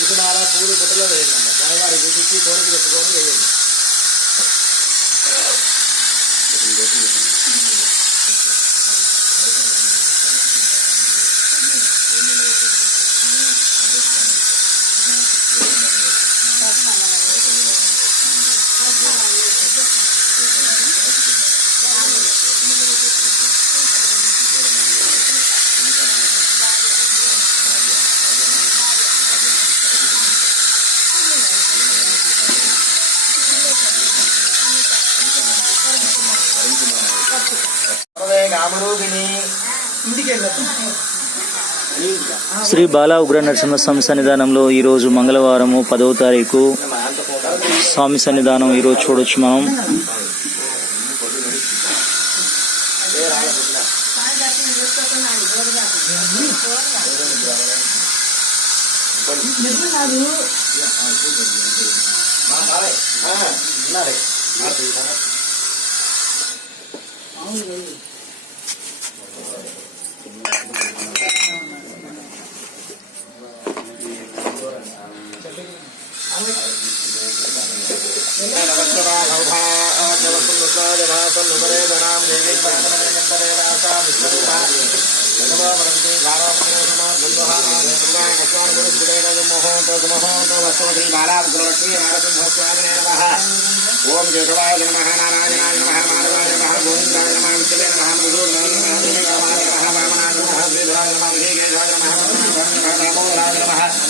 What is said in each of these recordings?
తులసిమాల పూలు బుట్టలో వేయండి అమ్మ. స్వామివారి చూపించి కోరిక పెట్టుకొని వేయండి. పదే కామరూపిణి శ్రీ బాలా ఉగ్ర నరసింహస్వామి సన్నిధానంలో ఈరోజు మంగళవారము పదవ తారీఖు స్వామి సన్నిధానం ఈరోజు చూడొచ్చు మనం. ఉన్నారే. ओम केशवाय नम नारायणाय नमः माधवाय नमः गोविन्दाय नमः विष्णवे नमः मृदुर्नाय नमः श्रीरामाय नमः वामनाय नमः श्रीधराय नमः श्रीकेशवाय नमः नमः दामोदराय नमः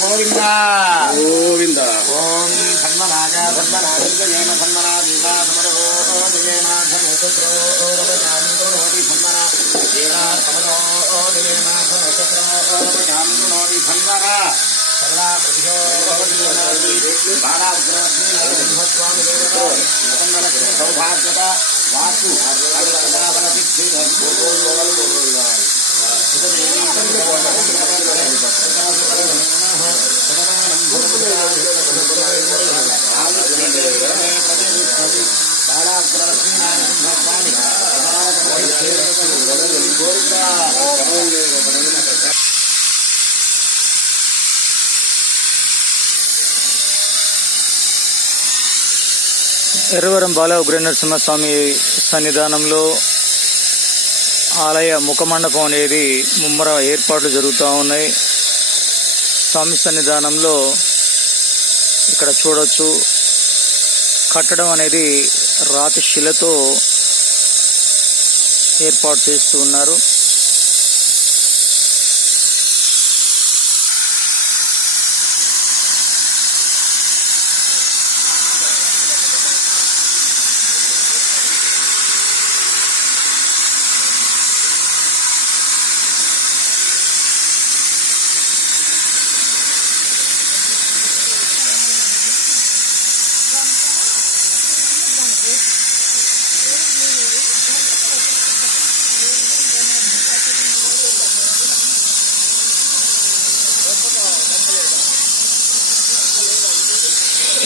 గోవింద గోవింద ఓం ధర్మరాజ ధర్మరాజేమ ధర్మరాజీవా సమరో దివేమ ధర్మోతి ధర్మర దేవా సమరో దివేమ ధర్మోతి ధర్మర సర్వా ప్రతిశో బాలా ఉగ్రలక్ష్మీ నరసింహస్వామి దేవత ప్రసన్నలక్ష్మి సౌభాగ్యత వాసు ఎర్రవరం బాల ఉగ్ర నరసింహస్వామి సన్నిధానంలో ఆలయ ముఖమండపం అనేది ముమ్మర ఏర్పాట్లు జరుగుతూ ఉన్నాయి. స్వామి సన్నిధానంలో ఇక్కడ చూడొచ్చు. కట్టడం అనేది రాతి శిలతో ఏర్పాటు చేస్తూ ఉన్నారు.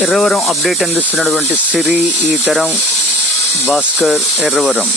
ఎర్రవరం అప్డేట్ అందిస్తున్నటువంటి సిరి ఈ తరం భాస్కర్ ఎర్రవరం.